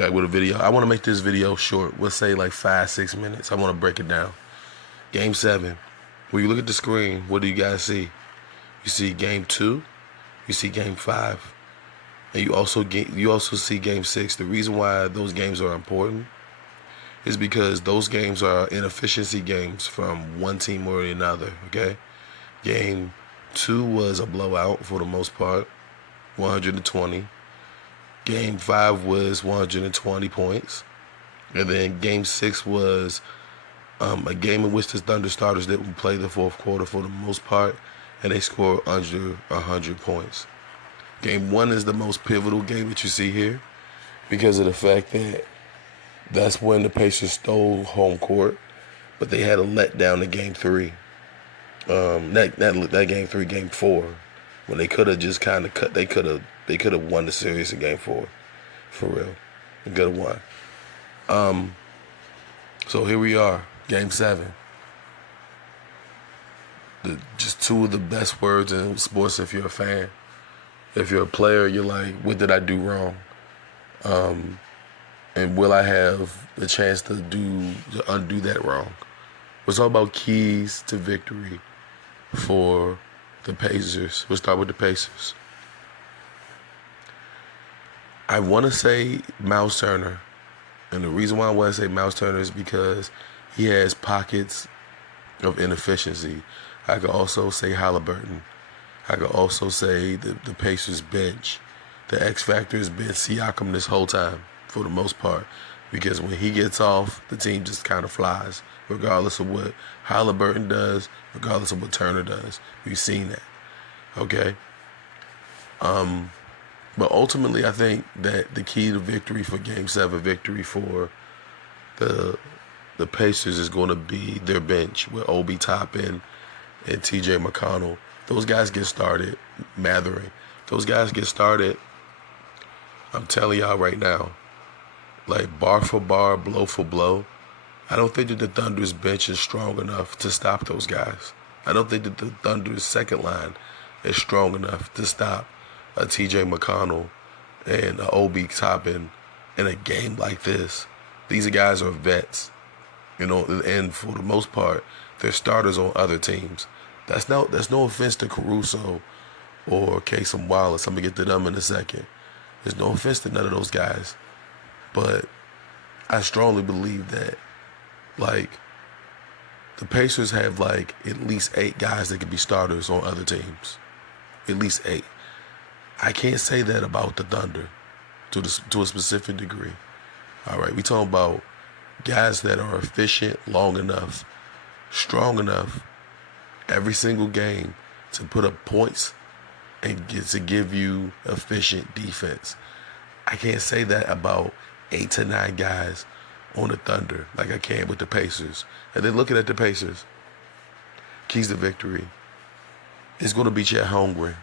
Back with a video. I want to make this video short. We'll say like 5-6 minutes. I want to break it down. Game 7. When you look at the screen, what do you guys see? You see Game 2. You see Game 5. And you also see Game 6. The reason why those games are important is because those games are inefficiency games from one team or another, okay? Game 2 was a blowout for the most part, 120. Game 5 was 120 points. And then Game 6 was a game in which the Thunder starters didn't play the fourth quarter for the most part, and they scored under 100 points. Game 1 is the most pivotal game that you see here because of the fact that that's when the Pacers stole home court, but they had a letdown in Game 3. That Game 3, Game 4, when they could have just kind of cut. They could have won the series in Game 4, for real. They could have won. So here we are, Game 7. Just two of the best words in sports if you're a fan. If you're a player, you're like, what did I do wrong? And will I have the chance to undo that wrong? It's all about keys to victory for the Pacers. We'll start with the Pacers. I want to say Miles Turner. And the reason why I want to say Miles Turner is because he has pockets of inefficiency. I could also say Halliburton. I could also say the Pacers bench. The X factor has been Siakam this whole time, for the most part, because when he gets off, the team just kind of flies, regardless of what Halliburton does, regardless of what Turner does. We've seen that, okay? But ultimately, I think that the key to victory for Game 7, victory for the Pacers, is going to be their bench with Obi Toppin and T.J. McConnell. Those guys get started, Mathering. Those guys get started, I'm telling y'all right now, like bar for bar, blow for blow. I don't think that the Thunder's bench is strong enough to stop those guys. I don't think that the Thunder's second line is strong enough to stop a T.J. McConnell and a Obi Toppin in a game like this. These guys are vets, and for the most part, they're starters on other teams. That's no offense to Caruso or Kasem Wallace. I'm going to get to them in a second. There's no offense to none of those guys. But I strongly believe that, like, the Pacers have, like, at least 8 guys that could be starters on other teams. At least 8. I can't say that about the Thunder to a specific degree. All right, we talking about guys that are efficient long enough, strong enough, every single game to put up points and to give you efficient defense. I can't say that about 8 to 9 guys on the Thunder like I can with the Pacers. And then looking at the Pacers, keys to victory, it's going to be Chet Holmgren,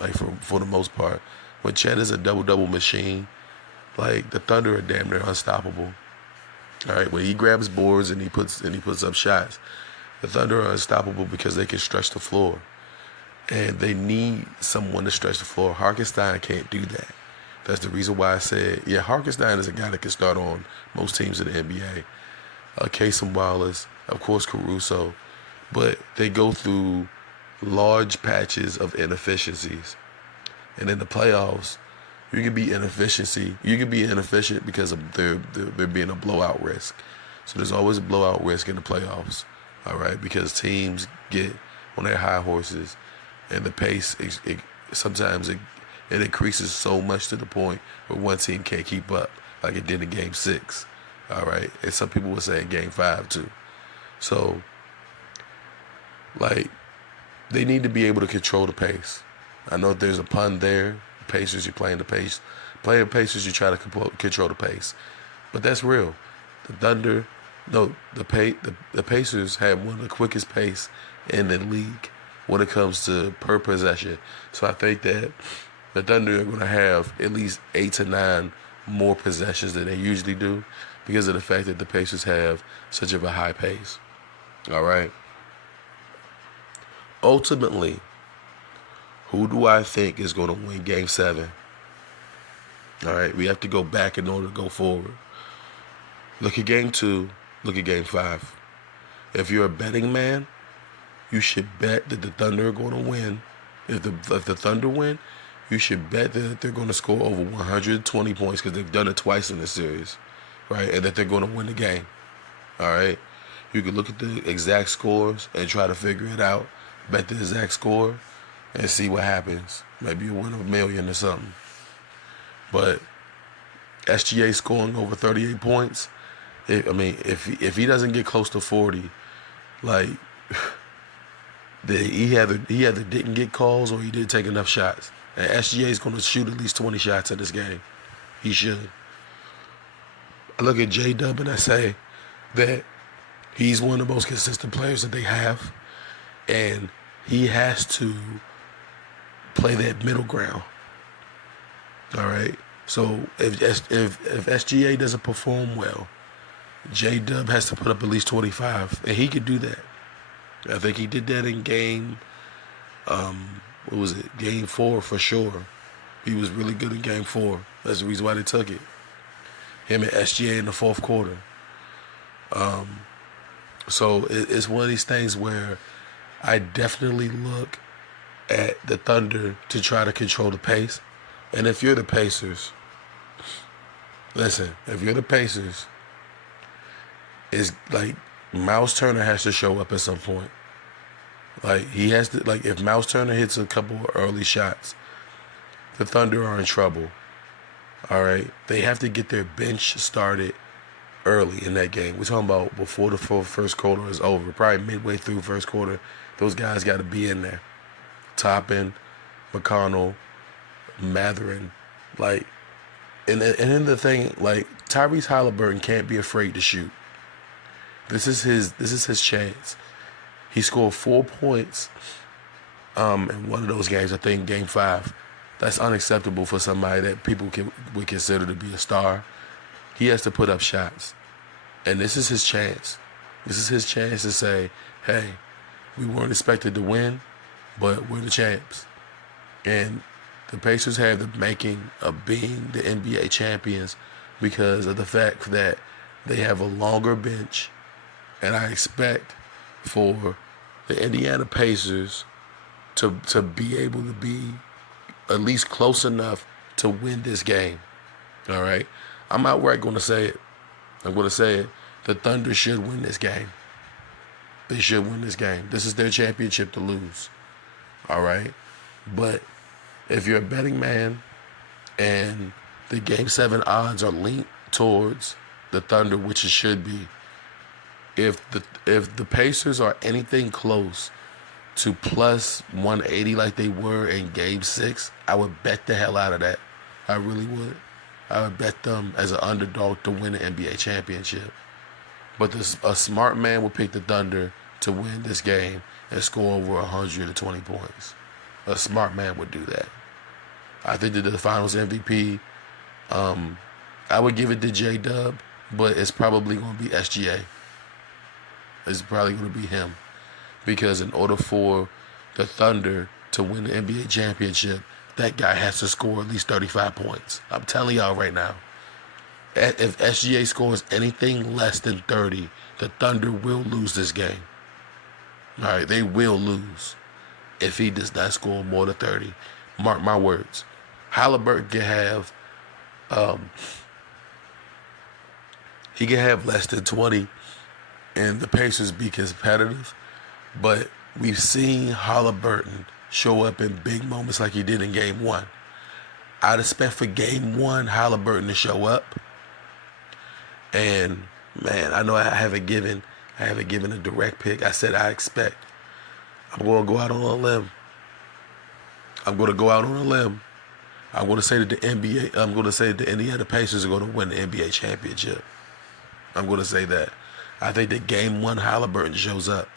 like for the most part. When Chet is a double-double machine, like the Thunder are damn near unstoppable. All right, when he grabs boards and he puts up shots, the Thunder are unstoppable because they can stretch the floor. And they need someone to stretch the floor. Hartenstein can't do that. That's the reason why I said, yeah, Hartenstein is a guy that can start on most teams in the NBA. Kasem Wallace, of course Caruso. But they go through large patches of inefficiencies. And in the playoffs, you can be inefficient because of there being a blowout risk. So there's always a blowout risk in the playoffs. All right, because teams get on their high horses, and the pace sometimes it increases so much to the point where one team can't keep up, like it did in Game 6. All right, and some people would say in Game 5 too. So, like, they need to be able to control the pace. I know there's a pun there. Pacers, you're playing the pace. Playing Pacers, you try to control the pace, but that's real. The Thunder. No, the Pacers have one of the quickest pace in the league when it comes to per possession. So I think that the Thunder are going to have at least 8 to 9 more possessions than they usually do because of the fact that the Pacers have such of a high pace. All right. Ultimately, who do I think is going to win Game 7? All right, we have to go back in order to go forward. Look at game 2. Look at game 5. If you're a betting man, you should bet that the Thunder are going to win. If the Thunder win, you should bet that they're going to score over 120 points because they've done it twice in this series, right? And that they're going to win the game. All right. You can look at the exact scores and try to figure it out. Bet the exact score and see what happens. Maybe you win $1 million or something. But SGA scoring over 38 points. If he doesn't get close to 40, like he either didn't get calls or he didn't take enough shots. And SGA is going to shoot at least 20 shots in this game. He should. I look at J-Dub and I say that he's one of the most consistent players that they have, and he has to play that middle ground. All right. So if SGA doesn't perform well, J-Dub has to put up at least 25, and he could do that. I think he did that in game, Game 4 for sure. He was really good in game 4. That's the reason why they took it. Him and SGA in the fourth quarter. So it's one of these things where I definitely look at the Thunder to try to control the pace. And if you're the Pacers, listen, if you're the Pacers, it's like Miles Turner has to show up at some point. Like he has to, like if Miles Turner hits a couple of early shots, the Thunder are in trouble. All right, they have to get their bench started early in that game. We're talking about before the first quarter is over, probably midway through first quarter. Those guys got to be in there. Toppin, McConnell, Mathurin, like, and then the thing, like Tyrese Halliburton can't be afraid to shoot. This is his chance. He scored 4 points in one of those games, I think game 5. That's unacceptable for somebody that people would consider to be a star. He has to put up shots. And this is his chance. This is his chance to say, hey, we weren't expected to win, but we're the champs. And the Pacers have the making of being the NBA champions because of the fact that they have a longer bench. And I expect for the Indiana Pacers to be able to be at least close enough to win this game. All right? I'm outright going to say it. I'm going to say it. The Thunder should win this game. They should win this game. This is their championship to lose. All right? But if you're a betting man and the Game 7 odds are linked towards the Thunder, which it should be, if the Pacers are anything close to plus 180 like they were in Game 6, I would bet the hell out of that. I really would. I would bet them as an underdog to win the NBA championship. But a smart man would pick the Thunder to win this game and score over 120 points. A smart man would do that. I think that the Finals MVP, I would give it to J-Dub, but it's probably going to be SGA. It's probably going to be him. Because in order for the Thunder to win the NBA championship, that guy has to score at least 35 points. I'm telling y'all right now. If SGA scores anything less than 30, the Thunder will lose this game. All right, they will lose if he does not score more than 30. Mark my words. Halliburton can have, he can have less than 20, and the Pacers be competitive. But we've seen Halliburton show up in big moments like he did in Game 1. I'd expect for Game 1 Halliburton to show up. And man, I know I haven't given a direct pick. I said I expect. I'm going to go out on a limb. I'm going to say that the Indiana Pacers are going to win the NBA championship. I'm going to say that. I think that Game 1 Halliburton shows up.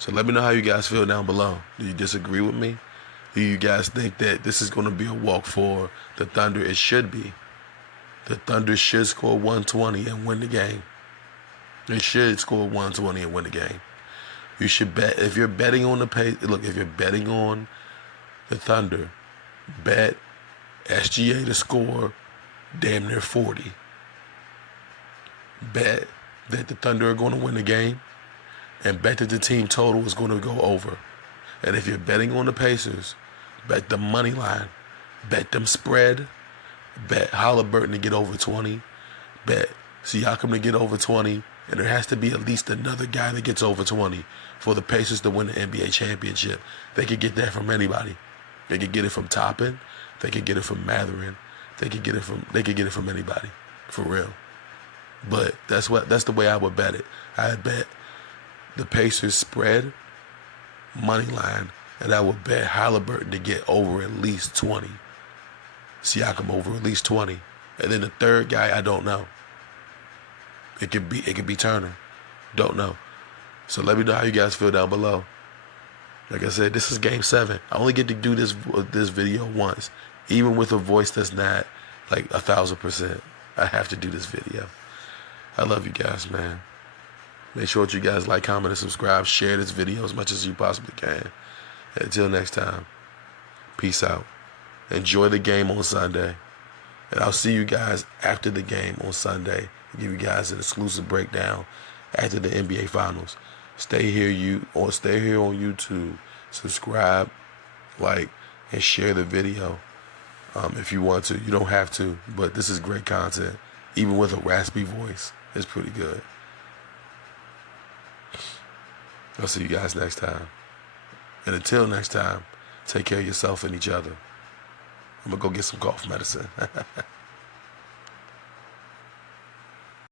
So let me know how you guys feel down below. Do you disagree with me? Do you guys think that this is going to be a walk for the Thunder? It should be. The Thunder should score 120 and win the game. They should score 120 and win the game. You should bet. If you're betting on the pace, look, if you're betting on the Thunder, bet SGA to score damn near 40. Bet that the Thunder are going to win the game, and bet that the team total is going to go over. And if you're betting on the Pacers, bet the money line, bet them spread, bet Halliburton to get over 20, bet Siakam to get over 20, and there has to be at least another guy that gets over 20 for the Pacers to win the NBA championship. They could get that from anybody. They could get it from Toppin, they could get it from Mathurin, they could get it from anybody, for real. But that's the way I would bet it. I'd bet the Pacers spread, money line, and I would bet Halliburton to get over at least 20. Siakam over at least 20. And then the third guy, I don't know. It could be Turner. Don't know. So let me know how you guys feel down below. Like I said, this is Game 7. I only get to do this video once. Even with a voice that's not like 1,000%. I have to do this video. I love you guys, man. Make sure that you guys like, comment, and subscribe. Share this video as much as you possibly can. Until next time, peace out. Enjoy the game on Sunday. And I'll see you guys after the game on Sunday. I'll give you guys an exclusive breakdown after the NBA Finals. Stay here on YouTube. Subscribe, like, and share the video if you want to. You don't have to, but this is great content. Even with a raspy voice, it's pretty good. I'll see you guys next time. And until next time, take care of yourself and each other. I'm going to go get some cough medicine.